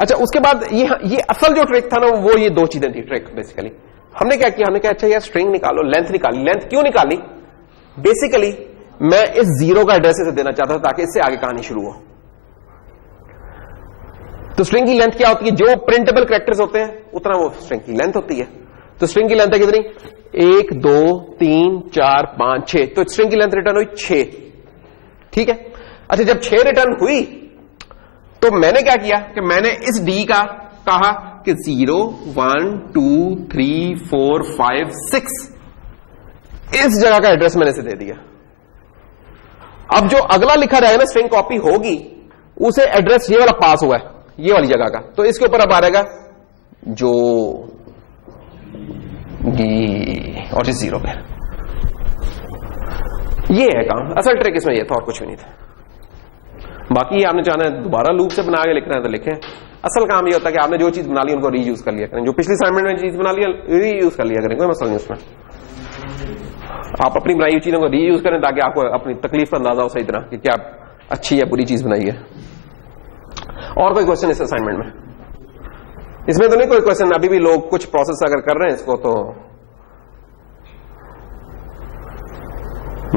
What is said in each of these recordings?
अच्छा, उसके बाद ये असल जो ट्रिक था ना, वो ये दो चीजें थी ट्रिक बेसिकली। हमने क्या किया, हमने कहा अच्छा यार स्ट्रिंग निकालो, लेंथ निकाली। लेंथ क्यों निकाली? बेसिकली मैं इस जीरो का एड्रेस इसे देना चाहता था ताकि इससे आगे कहानी शुरू हो। तो स्ट्रिंग की लेंथ क्या होती है? जो प्रिंटेबल कैरेक्टर्स होते हैं उतना वो स्ट्रिंग की लेंथ होती है। तो स्ट्रिंग की लेंथ है कितनी? 1 2 3 4 5 6। तो स्ट्रिंग की लेंथ रिटर्न हुई 6। ठीक है। अच्छा, जब 6 रिटर्न हुई तो मैंने क्या किया कि मैंने इस डी का कहा कि 0 1 2 3 4 5 6 इस जगह का एड्रेस मैंने इसे दे दिया। अब जो अगला लिखा जाएगा ना, स्ट्रिंग कॉपी होगी, उसे एड्रेस ये वाला पास हुआ है, ये वाली जगह का, तो इसके ऊपर अब आ रहेगा जो और इस 0 पे। ये है काम। असल ट्रिक इसमें ये था और कुछ भी नहीं था। बाकी आपने चाहना है दोबारा लूप से बना के लिखना है तो लिखें। असल काम ये होता है कि आपने जो चीज बना ली उनको रीयूज कर लिया करें। जो पिछली असाइनमेंट में चीज बना लिया रीयूज कर लिया करें, कोई मसला नहीं उसमें। आप अपनी बनाई हुई चीजों को रीयूज करें ताकि आपको अपनी तकलीफ का अंदाजा हो सही तरह कि क्या अच्छी या बुरी चीज बनाई है। और कोई क्वेश्चन इस असाइनमेंट में? इसमें तो नहीं कोई क्वेश्चन। अभी भी लोग कुछ प्रोसेस अगर कर रहे हैं इसको तो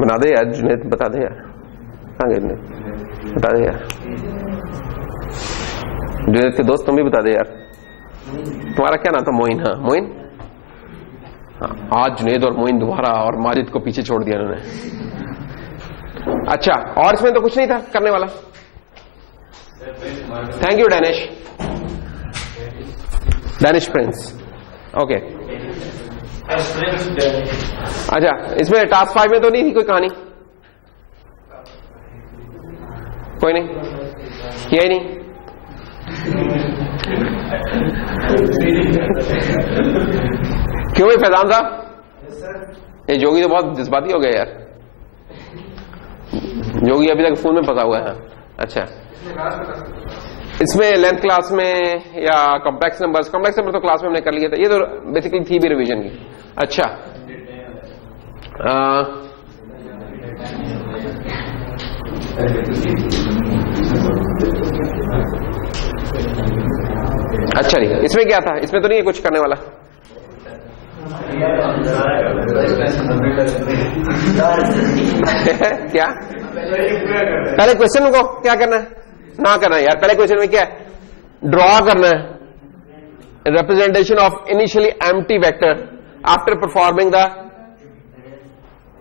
बना दे यार। जुनेद बता दे यार, कहां गए जुनेद? बता दे यार। जुनेद के दोस्त तुम भी बता दे यार। तुम्हारा क्या नाम था? मोइन। हाँ मोइन। हाँ, आज जुनेद और मोइन दोबारा और माजिद को पीछे छोड़ दिया इन्होंने। अच्छा, और इसमें तो कुछ नहीं था करने वाला। Thank you Danish. Danish Prince. Okay. अच्छा, इसमें टास्क 5 में तो नहीं थी कोई कहानी? कोई नहीं किया ही नहीं। क्यों भाई फैजान साहब? ये जोगी तो बहुत जज्बाती हो गया यार। जोगी अभी तक फोन में फंसा हुआ है। अच्छा, इसमें लेंथ क्लास में या कॉम्प्लेक्स नंबर्स? कॉम्प्लेक्स नंबर तो क्लास में हमने कर लिया था। ये तो बेसिकली थी भी रिवीजन की। अच्छा, अच्छा नहीं, इसमें क्या था? इसमें तो नहीं है कुछ करने वाला। क्या पहले क्वेश्चन को क्या करना है? ना करना है यार। पहले क्वेश्चन में क्या है? ड्रॉ करना है representation of initially empty vector after performing the.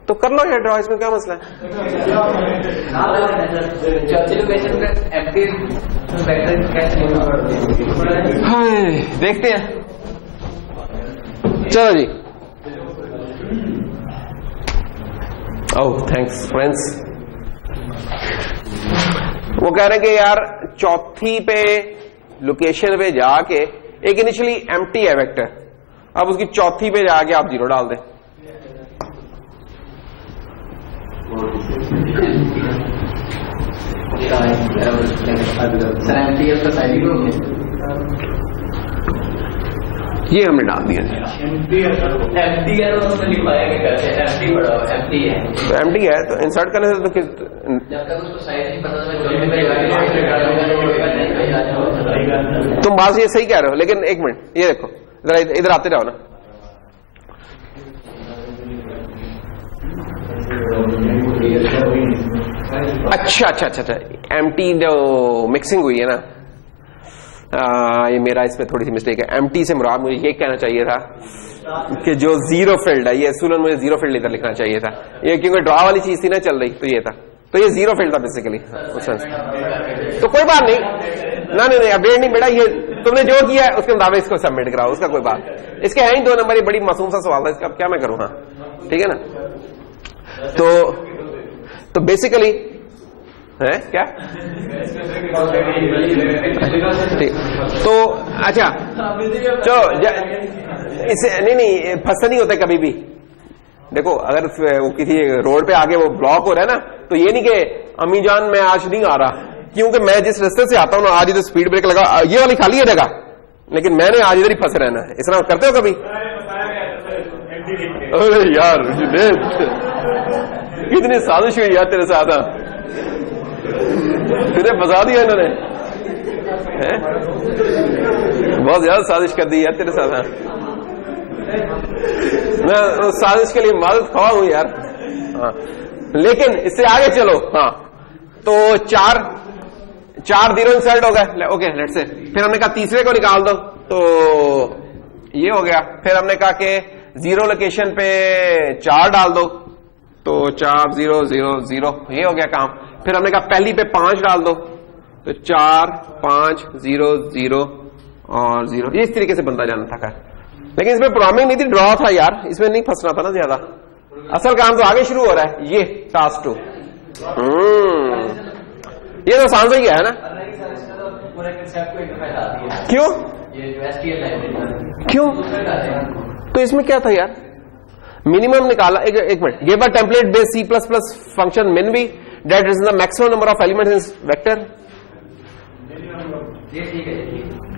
तो कर लो यार ड्रॉ, इसमें क्या मसला है? देखते हैं। चलो जी। ओह थैंक्स फ्रेंड्स। वो कह रहे हैं कि यार चौथी पे लोकेशन पे जाके एक इनिशियली एम्प्टी है वेक्टर, अब उसकी चौथी पे जाके आप 0 डाल दें। ये हमने डाल दिया। एम्प्टी है तो इंसर्ट करने से तो तुम बात ये सही कह रहे हो, लेकिन एक मिनट ये देखो, इधर आते रहो ना। अच्छा अच्छा अच्छा अच्छा, एम्प्टी जो मिक्सिंग हुई है ना, ये मेरा इसमें थोड़ी सी मिस्टेक है। एम्प्टी से मुराद मुझे ये कहना चाहिए था कि जो 0 फील्ड है, ये असूलन मुझे 0 फील्ड इधर लिखना चाहिए था। ये क्योंकि ड्रॉ वाली चीज थी ना चल रही, तो ये था, तो ये 0 फील्ड था बेसिकली उस सेंस। तो कोई बात नहीं, ना नहीं अपडेट नहीं बेटा, ये तुमने जो किया है उसके मुताबिक इसको सबमिट कराओ, उसका कोई बात। इसके है ही 2 नंबर, ये बड़ी मासूम सा सवाल था, इसका क्या मैं करूं? हाँ ठीक है ना। तो बेसिकली है क्या? तो अच्छा चलो, इसे नहीं फंसा नहीं होता कभी भी। देखो अगर वो किसी रोड पे आगे वो ब्लॉक हो रहा है ना, तो ये नहीं कि अम्मी जान मैं आज नहीं आ रहा, क्योंकि मैं जिस रास्ते से आता हूं ना, आज इधर स्पीड ब्रेक लगा, ये वाली खाली है जगह, लेकिन मैंने आज इधर ही फंसे रहना है। इस तरह करते हो कभी? अरे यार कितनी साजिश हुई यार तेरे साथ, तेरे फंसा दिया इन्होंने। बहुत ज्यादा साजिश कर दी यार तेरे साथ। हाँ, मैं उस साजिश के लिए मदद खवा हूं यार। हाँ, लेकिन इससे आगे चलो। हाँ, तो चार 0 इंसर्ट हो गए। ओके, लेट्स से फिर हमने कहा तीसरे को निकाल दो, तो ये हो गया। फिर हमने कहा कि 0 लोकेशन पे 4 डाल दो, तो 4 0 0 0, ये हो गया काम। फिर हमने कहा पहली पे 5 डाल दो, तो 4 5 0 0 और 0। इस तरीके से बनता जाना था। लेकिन इसमें प्रोग्रामिंग नहीं थी, ड्रॉ था यार, इसमें नहीं फंसना था ना ज्यादा। असल काम तो आगे शुरू हो रहा है, ये टास्क 2। ये तो आसान से ही है ना। क्यों क्यों? तो इसमें क्या था यार, मिनिमम निकाला। एक minute, give a template based C++ function min v that is the maximum number of elements in vector।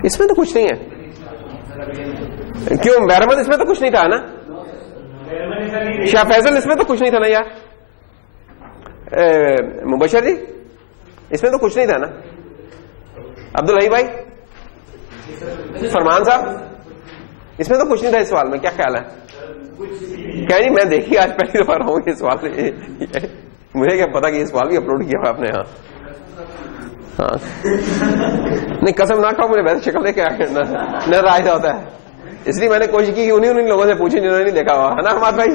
इसमें तो कुछ नहीं है। क्यों मेहरमद, इसमें तो कुछ नहीं था ना। शाह फैजल, इसमें तो कुछ नहीं था ना यार। मुबशर जी, इसमें तो कुछ नहीं था ना। अब्दुल हई भाई, फरमान साहब, इसमें तो कुछ नहीं था इस सवाल में। क्या ख्याल है? क्या नहीं, मैं देखी आज पहली दफा रहा हूं ये सवाल। मुझे क्या पता कि ये सवाल भी अपलोड किया हुआ आपने। हाँ हाँ, नहीं कसम ना खाओ, मुझे वैसे शक्ल देख के नजर आ होता है, इसलिए मैंने कोशिश की कि उन्हीं लोगों से पूछी जिन्होंने नहीं देखा हुआ है ना हमारे भाई।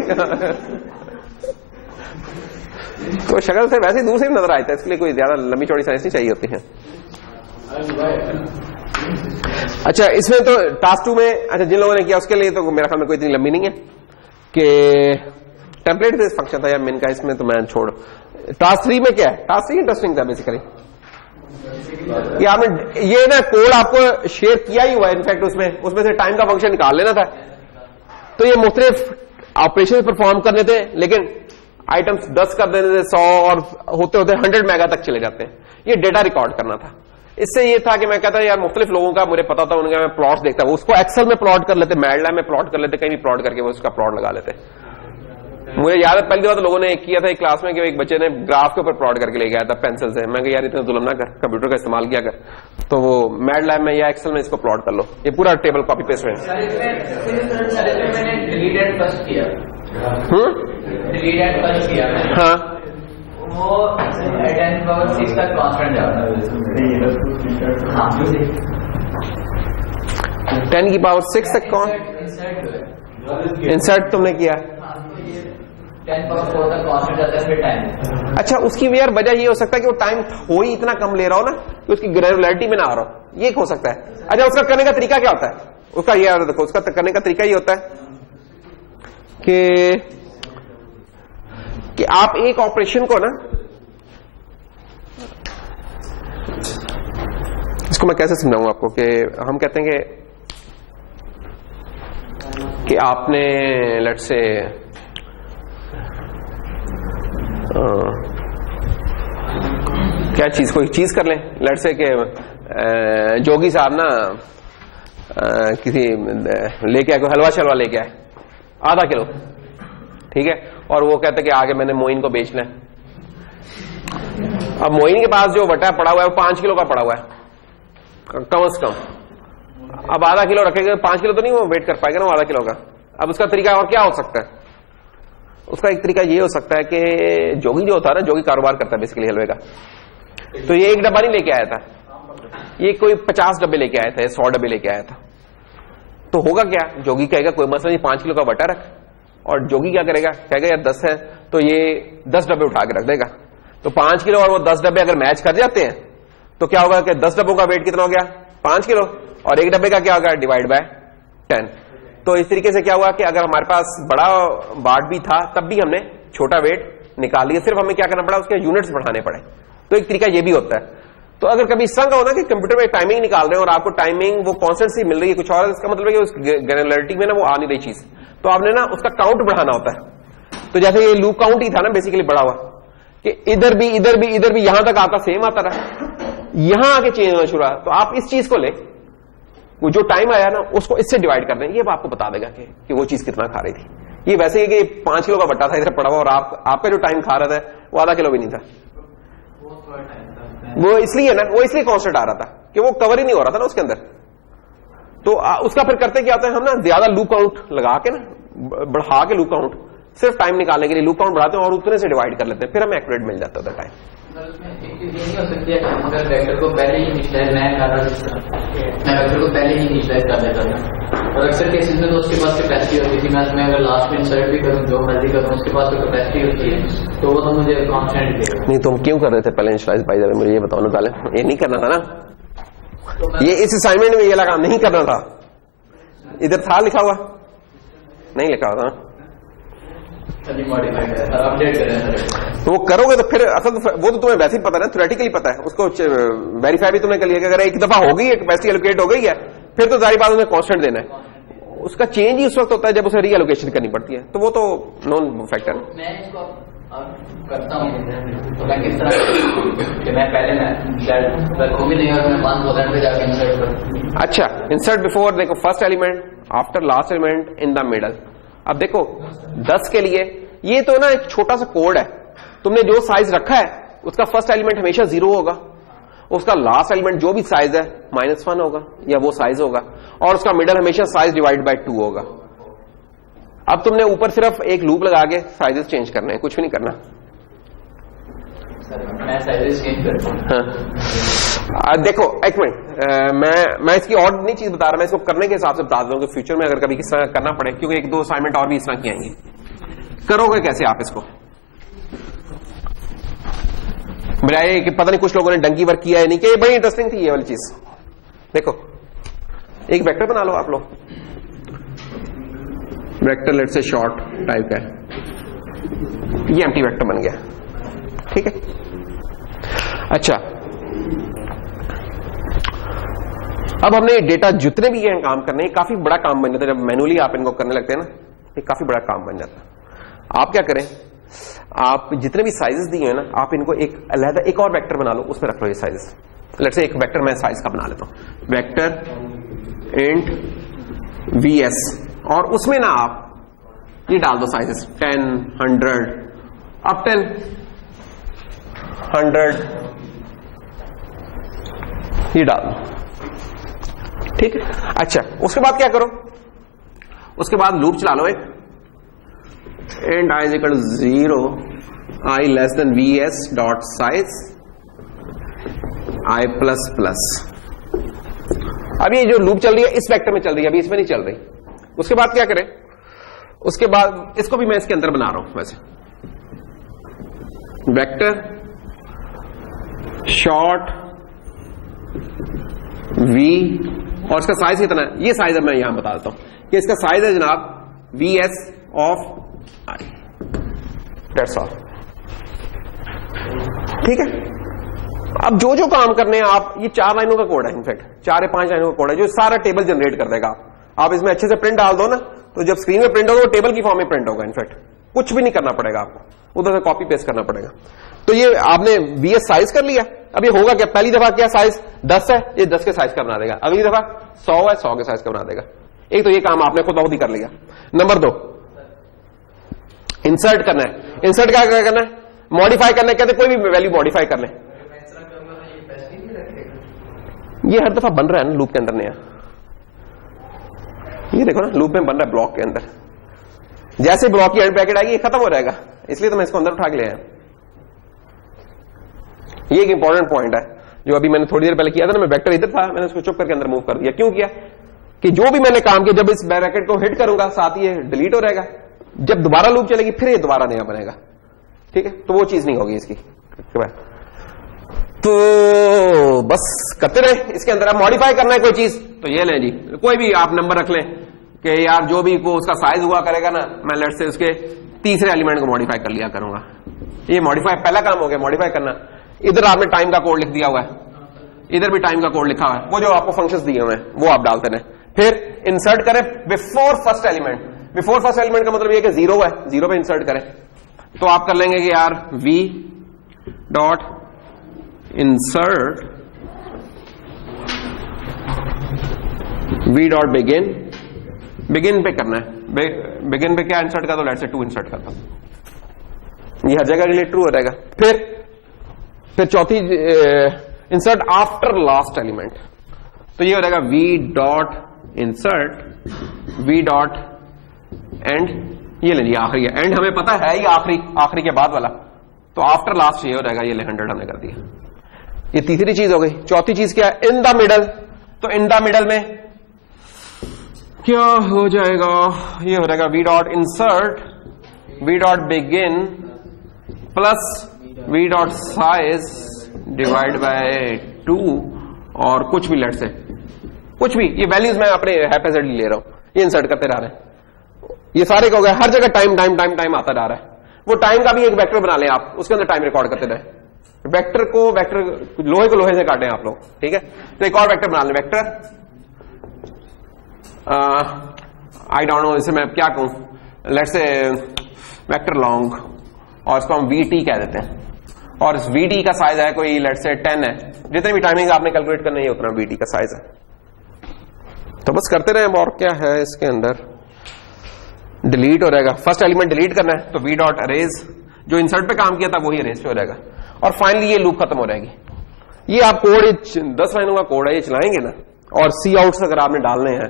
तो शक्ल से वैसे दूर से नजर आता है, इसके लिए कोई ज्यादा लंबी चौड़ी साइंस नहीं चाहिए होती है। अच्छा, इसमें तो टास्क 2 में, अच्छा जिन लोगों ने किया उसके लिए तो मेरा ख्याल में कोई इतनी लंबी नहीं है कि टेम्पलेट बेस्ड फंक्शन था या मिन का, इसमें तो मैं छोड़। टास्क 3 में क्या है? टास्क 3 इंटरेस्टिंग था बेसिकली। ये आपने ये ना कोड आपको शेयर किया ही हुआ है, इनफैक्ट उसमें से टाइम का फंक्शन निकाल लेना था। तो ये मुख्तलिफ ऑपरेशन परफॉर्म करने थे, लेकिन आइटम्स 10 कर देते थे, 100 और होते होते 100 मेगा तक चले जाते हैं। ये डेटा रिकॉर्ड करना था। इससे ये था कि मैं कहता यार मुख्तलिफ लोगों का मुझे पता था, उनका मैं प्लॉट देखता, वो उसको एक्सेल में प्लॉट कर लेते, मैटलैब में प्लॉट कर लेते, कहीं भी प्लॉट करके वो उसका प्लॉट लगा लेते। मुझे याद है पहली बार तो लोगों ने किया था एक क्लास में कि एक बच्चे ने ग्राफ के ऊपर प्लॉट करके ले गया था पेंसिल से। मैं यार इतना जुल्म ना कर, कंप्यूटर का इस्तेमाल किया कर। तो वो मैटलैब में या एक्सेल में इसको प्लॉट कर लो, ये पूरा टेबल कॉपी पेस्ट में। हाँ, वो 10⁻6 तक कांस्टेंट जाता है। 10⁻6 तक कौन इंसर्ट तुमने किया? 10⁻4 तक कांस्टेंट जाता है, फिर टाइम। अच्छा, उसकी भी यार वजह ये हो सकता है कि वो टाइम हो ही इतना कम ले रहा हो ना कि उसकी ग्रेनुलरिटी में ना आ रहा हो, ये हो सकता है। अच्छा, उसका करने का तरीका क्या होता है? उसका ये यार देखो, उसका करने का तरीका ये होता है कि आप एक ऑपरेशन को ना, इसको मैं कैसे समझाऊंगा आपको, कि हम कहते हैं कि आपने लेट से क्या चीज, कोई चीज कर लें, लेट से कि जोगी साहब ना किसी लेके आए, कोई हलवा शलवा लेके आए आधा किलो, ठीक है, और वो कहते कि आगे मैंने मोइन को बेचना है। अब मोइन के पास जो वटा पड़ा हुआ है वो 5 किलो का पड़ा हुआ है कम से कम। अब आधा किलो रखेगा, 5 किलो तो नहीं वो वेट कर पाएगा ना, आधा किलो का। अब उसका तरीका और क्या हो सकता है? उसका एक तरीका ये हो सकता है कि जोगी जो होता है ना, जोगी कारोबार करता है बेसिकली हलवे का, तो ये एक डब्बा नहीं लेके आया था, ये कोई 50 डब्बे लेके आया था, 100 डब्बे लेके आया था। तो होगा क्या, जोगी कहेगा कोई मसला नहीं, 5 किलो का वटा रख, और जोगी क्या करेगा, कहेगा यार 10 है तो ये 10 डब्बे उठा के रख देगा। तो 5 किलो और वो 10 डब्बे अगर मैच कर जाते हैं तो क्या होगा कि 10 डब्बों का वेट कितना हो गया, 5 किलो, और एक डब्बे का क्या होगा, डिवाइड बाय 10। तो इस तरीके से क्या हुआ कि अगर हमारे पास बड़ा वाट भी था तब भी हमने छोटा वेट निकाल लिया, सिर्फ हमें क्या करना पड़ा, उसके यूनिट्स बढ़ाने पड़े। तो एक तरीका ये भी होता है। तो अगर कभी इस तरह का होना कि कंप्यूटर में टाइमिंग निकाल रहे हैं और आपको टाइमिंग वो कॉन्स्टेंट सी मिल रही है कुछ और, इसका मतलब है कि उस ग्रेनुलरिटी में ना वो आ नहीं रही चीज, तो आपने ना उसका काउंट बढ़ाना होता है। तो जैसे ये लूप काउंट ही था ना बेसिकली बड़ा हुआ, कि इधर भी इधर भी इधर भी यहां तक आता सेम आता रहा, यहां आके चेंज होना शुरू हुआ। तो आप इस चीज को ले, वो जो टाइम आया ना उसको इससे डिवाइड कर दें, ये आपको बता देगा कि वो चीज कितना खा रही थी। ये वैसे ही कि 5 किलो का बट्टा था इधर पड़ा हुआ और आपका जो टाइम खा रहा था वो आधा किलो भी नहीं था। वो इसलिए ना, वो इसलिए कांस्टेंट आ रहा था कि वो कवर ही नहीं हो रहा था ना उसके अंदर। तो उसका फिर करते क्या होता है, हम ना ज्यादा लूप काउंट लगा के ना, बढ़ा के लूप काउंट, सिर्फ टाइम निकालने के लिए लूप काउंट बढ़ाते हैं और उतने से डिवाइड कर लेते हैं, फिर हमें एक्यूरेट मिल जाता है टाइम। हो सकती है अगर वेक्टर को पहले ही इनिशियलाइज मैं वेक्टर को पहले ही इनिशियलाइज कर देता था, और अक्सर केसेस में तो उसके पास कैपेसिटी होती थी, मैं अगर लास्ट में इंसर्ट भी करूँ जो मर्जी करूँ उसके पास तो कैपेसिटी होती है, तो वो तो मुझे कॉन्स्टेंट देगा। नहीं तुम क्यों कर रहे थे पहले इनिशियलाइज भाई, मुझे ये बताओ ना पहले, ये नहीं करना था ना, ये इस असाइनमेंट में ये लगा नहीं करना था, इधर था लिखा हुआ नहीं लिखा हुआ था, अपडेट करें तो वो करोगे तो फिर असल तो वो तो तुम्हें वैसे ही पता है ना, थ्योरेटिकली पता है, उसको वेरीफाई भी तुमने कर लिया कि अगर एक दफा हो गई है कैपेसिटी एलोकेट हो गई है, फिर तो जारी बात उन्हें कांस्टेंट देना है, उसका चेंज ही उस वक्त होता है जब उसे रीएलोकेशन करनी पड़ती है, तो वो तो नॉन फैक्टर। मैं इसको करता हूँ तो मैं किस तरह कि मैं पहले रखूँ भी नहीं और मैं 5% पे जाकर इंसर्ट करूँ। अच्छा, इंसर्ट बिफोर, देखो first element after last element in the middle. अब देखो 10 के लिए ये तो ना एक छोटा सा कोड है, तुमने जो साइज रखा है उसका फर्स्ट एलिमेंट हमेशा 0 होगा, उसका लास्ट एलिमेंट जो भी साइज है -1 होगा या वो साइज होगा, और उसका मिडल हमेशा साइज डिवाइड बाय 2 होगा। अब तुमने ऊपर सिर्फ एक लूप लगा के साइजेस चेंज करने हैं, कुछ भी नहीं करना। मैं साइजेस चेंज करता हूं। हाँ देखो एक मिनट, मैं इसकी और नहीं चीज बता रहा, मैं इसको करने के हिसाब से बता दूं कि फ्यूचर में अगर कभी किस तरह करना पड़े, क्योंकि 1-2 असाइनमेंट और भी इस तरह की आएंगी। करोगे कैसे आप इसको, बजाय कि पता नहीं कुछ लोगों ने डंकी वर्क किया है नहीं किया, ये बड़ी इंटरेस्टिंग थी ये वाली चीज। देखो एक वेक्टर बना लो आप लोग, वेक्टर लेट से शॉर्ट टाइप का, ये एम्प्टी वेक्टर बन गया, ठीक है। अच्छा अब हमने डेटा जितने भी ये काम करने, काफी बड़ा काम बन जाता है, जब मैनुअली आप इनको करने लगते हैं ना, ये काफी बड़ा काम बन जाता है। आप क्या करें, आप जितने भी साइजेस दिए हैं ना, आप इनको एक अलग एक और वेक्टर बना लो, उसमें रख लो ये साइजेस। लेट्स से एक वेक्टर मैं साइज का बना लेता हूं, वेक्टर इंट vs, और उसमें ना आप ये डाल दो साइजेस 10, 100, अब 10, 100 ये डाल दो, ठीक है। अच्छा उसके बाद क्या करो, उसके बाद लूप चला लो एक, and i is equal to 0, i less than vs dot size i plus plus. अब ये जो लूप चल रही है इस वेक्टर में चल रही है, अभी इसमें नहीं चल रही। उसके बाद क्या करें, उसके बाद इसको भी मैं इसके अंदर बना रहा हूं वैसे, वेक्टर शॉर्ट v, और इसका साइज कितना है, ये साइज अब मैं यहां बता देता हूं कि इसका साइज है जनाब vs of i, that's all, ठीक है। अब जो जो काम करने हैं आप, ये 4 लाइनों का कोड है, इनफैक्ट 4 या 5 लाइनों का कोड है, जो सारा टेबल जनरेट कर देगा। आप इसमें अच्छे से प्रिंट डाल दो ना, तो जब स्क्रीन में प्रिंट होगा वो टेबल की फॉर्म में प्रिंट होगा, इनफैक्ट कुछ भी नहीं करना पड़ेगा आपको, उधर से कॉपी पेस्ट करना पड़ेगा। तो ये आपने vs साइज कर लिया, अब ये होगा क्या, पहली दफा क्या साइज 10 है, ये 10 के साइज का बना देगा, अगली दफा 100 है, 100 के साइज का बना देगा। एक तो ये काम आपने खुद ही कर लिया। नंबर 2, इंसर्ट करना है। इंसर्ट क्या करना है, मॉडिफाई करना है, कहते कोई भी वैल्यू मॉडिफाई कर ले। ये हर दफा बन रहा है ना लूप के अंदर नया, ये देखो ना लूप में बन रहा है ब्लॉक के अंदर, जैसे ब्लॉक की एंड ब्रैकेट आएगी ये खत्म हो जाएगा, इसलिए तो मैं इसको अंदर उठा के ले आया। ये एक इंपॉर्टेंट पॉइंट है जो अभी मैंने थोड़ी देर पहले किया था ना, मैं वेक्टर इधर था, मैंने उसको चुप करके अंदर मूव कर दिया। क्यों किया कि जो भी मैंने काम किया, जब इस ब्रैकेट को हिट करूंगा साथ ही ये डिलीट हो जाएगा, जब दोबारा लूप चलेगी फिर ये दोबारा नया बनेगा, ठीक है। तो वो चीज नहीं होगी इसकी, तो बस करते रहे इसके अंदर। आप मॉडिफाई करना है कोई चीज तो ये लें जी, कोई भी आप नंबर रख लें कि यार जो भी को उसका साइज हुआ करेगा ना, मैं लेट से उसके तीसरे एलिमेंट को मॉडिफाई कर लिया करूंगा। ये मॉडिफाई पहला काम हो गया, मॉडिफाई करना। इधर आपने टाइम का कोड लिख दिया हुआ है, इधर भी टाइम का कोड लिखा हुआ है, वो जो आपको फंक्शंस दिए हुए हैं वो आप डालते रहे। फिर इंसर्ट करें before first element. Before first element का मतलब ये कि 0 है, 0 पे इंसर्ट करें, तो आप कर लेंगे कि यार v dot insert v dot begin, begin पे करना है, बिगिन पे क्या इंसर्ट कर दो, लेट से 2 इंसर्ट कर दो, ये हर जगह रिलेट ट्रू हो जाएगा। फिर चौथी इंसर्ट आफ्टर लास्ट एलिमेंट, तो ये हो जाएगा V dot insert V dot and, ये ले लिया आखिरी है, एंड हमें पता है ये आखिरी के बाद वाला, तो आफ्टर लास्ट ये हो जाएगा, ये 100 हमने कर दिया। ये तीसरी चीज हो गई। चौथी चीज क्या है, इन द मिडल, तो इन द मिडल में क्या हो जाएगा, ये हो जाएगा V dot insert V dot begin plus V dot size divide by 2 और कुछ भी लेट से कुछ भी, ये वैल्यूज मैं अपने हैपेजेडली ले रहा हूं, ये इंसर्ट करते रह रहे हैं, ये सारे क्या हो गए, हर जगह टाइम टाइम टाइम टाइम आता जा रहा है। वो टाइम का भी एक वेक्टर बना लें आप, उसके अंदर टाइम रिकॉर्ड करते रहे, वेक्टर को लोहे को लोहे से काटें आप लोग, ठीक है। तो एक और वेक्टर बना लें, वेक्टर आई डोंट नो, इसे मैं क्या कहूं, लेट्स से वेक्टर लॉन्ग, और इसको हम वीटी कह देते हैं, और इस वीटी का साइज है कोई लेट्स से 10 है, जितने भी टाइमिंग आपने कैलकुलेट करना है उतना वीटी का साइज है। तो बस करते रहे, और क्या है इसके अंदर, डिलीट हो जाएगा, फर्स्ट एलिमेंट डिलीट करना है, तो वी डॉट अरेज, जो इंसर्ट पे काम किया था वही अरेज पे हो जाएगा, और फाइनली ये लूप खत्म हो जाएगी। ये आप कोड 10 लाइनों का कोड है, ये चलाएंगे ना, और सी आउट्स अगर आपने डालने हैं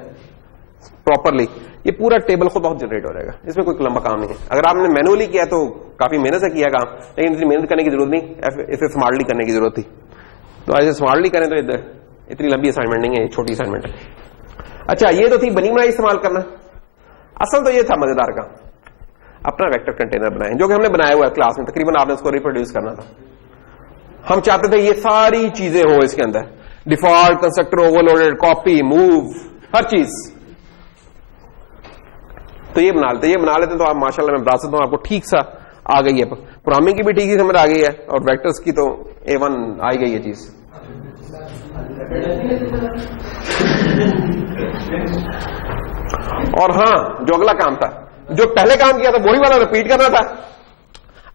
प्रॉपरली, ये पूरा टेबल खुद बहुत जनरेट हो जाएगा, इसमें कोई लंबा काम नहीं है। अगर आपने मैनुअली किया तो काफी मेहनत से किया काम, लेकिन इतनी मेहनत करने की जरूरत नहीं, इसे स्मार्टली करने की जरूरत थी। तो ऐसे स्मार्टली करें तो इतनी लंबी असाइनमेंट नहीं है, ये छोटी असाइनमेंट है। अच्छा, ये तो थी बनी बनाई इस्तेमाल करना। असल तो ये था मजेदार का, अपना वेक्टर कंटेनर बनाएं, जो कि हमने बनाया हुआ है क्लास में, तकरीबन आपने इसको रिप्रोड्यूस करना था। हम चाहते थे ये सारी चीजें हो इसके अंदर, default, constructor, overloaded, copy, move, हर चीज। तो ये बना लेते तो आप माशाल्लाह मैं बता सकता हूं आपको ठीक सा आ गई है, प्रोग्रामिंग की भी ठीक सी समझ आ गई है, और वेक्टर्स की तो A1 आ गई है चीज। और हाँ, जो अगला काम था, जो पहले काम किया था वही वाला रिपीट करना था,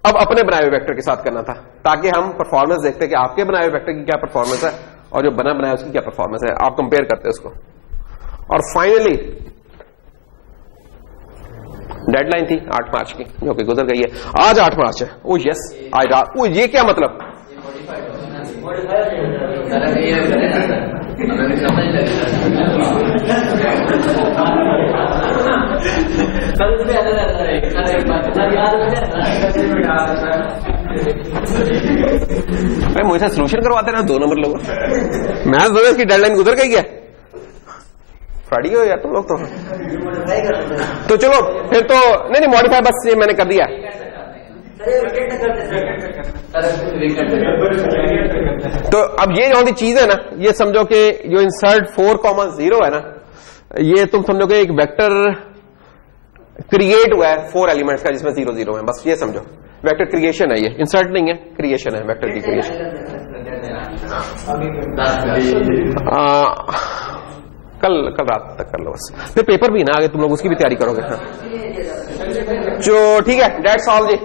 अब अपने बनाए हुए वेक्टर के साथ करना था, ताकि हम परफॉर्मेंस देखते कि आपके बनाए हुए वेक्टर की क्या परफॉर्मेंस है और जो बना बनाया उसकी क्या परफॉर्मेंस है, आप कंपेयर करते हैं उसको। और फाइनली डेडलाइन थी 8 मार्च की, जो कि गुजर गई है। आज 8 मार्च है। ओ यस, आज रात। ओ ये क्या मतलब, भाई मुझे सोल्यूशन करवाते ना 2 नंबर लोग, मैं सोचा इसकी डेडलाइन गुजर गई है। फ्रॉडी हो यार तुम लोग तो चलो फिर तो नहीं मॉडिफाई, बस ये मैंने कर दिया। तो अब ये जो चीज है ना, ये समझो कि जो इंसर्ट 4,0 है ना, ये तुम समझो कि एक वेक्टर क्रिएट हुआ है 4 एलिमेंट्स का, जिसमें 0 0 है, बस ये समझो वेक्टर क्रिएशन है, ये इंसर्ट नहीं है, क्रिएशन है, वेक्टर की क्रिएशन। कल रात तक कर लो बस, फिर पेपर भी ना आगे, तुम लोग उसकी भी तैयारी करोगे। हाँ जो ठीक है, डेट्स ऑल जी।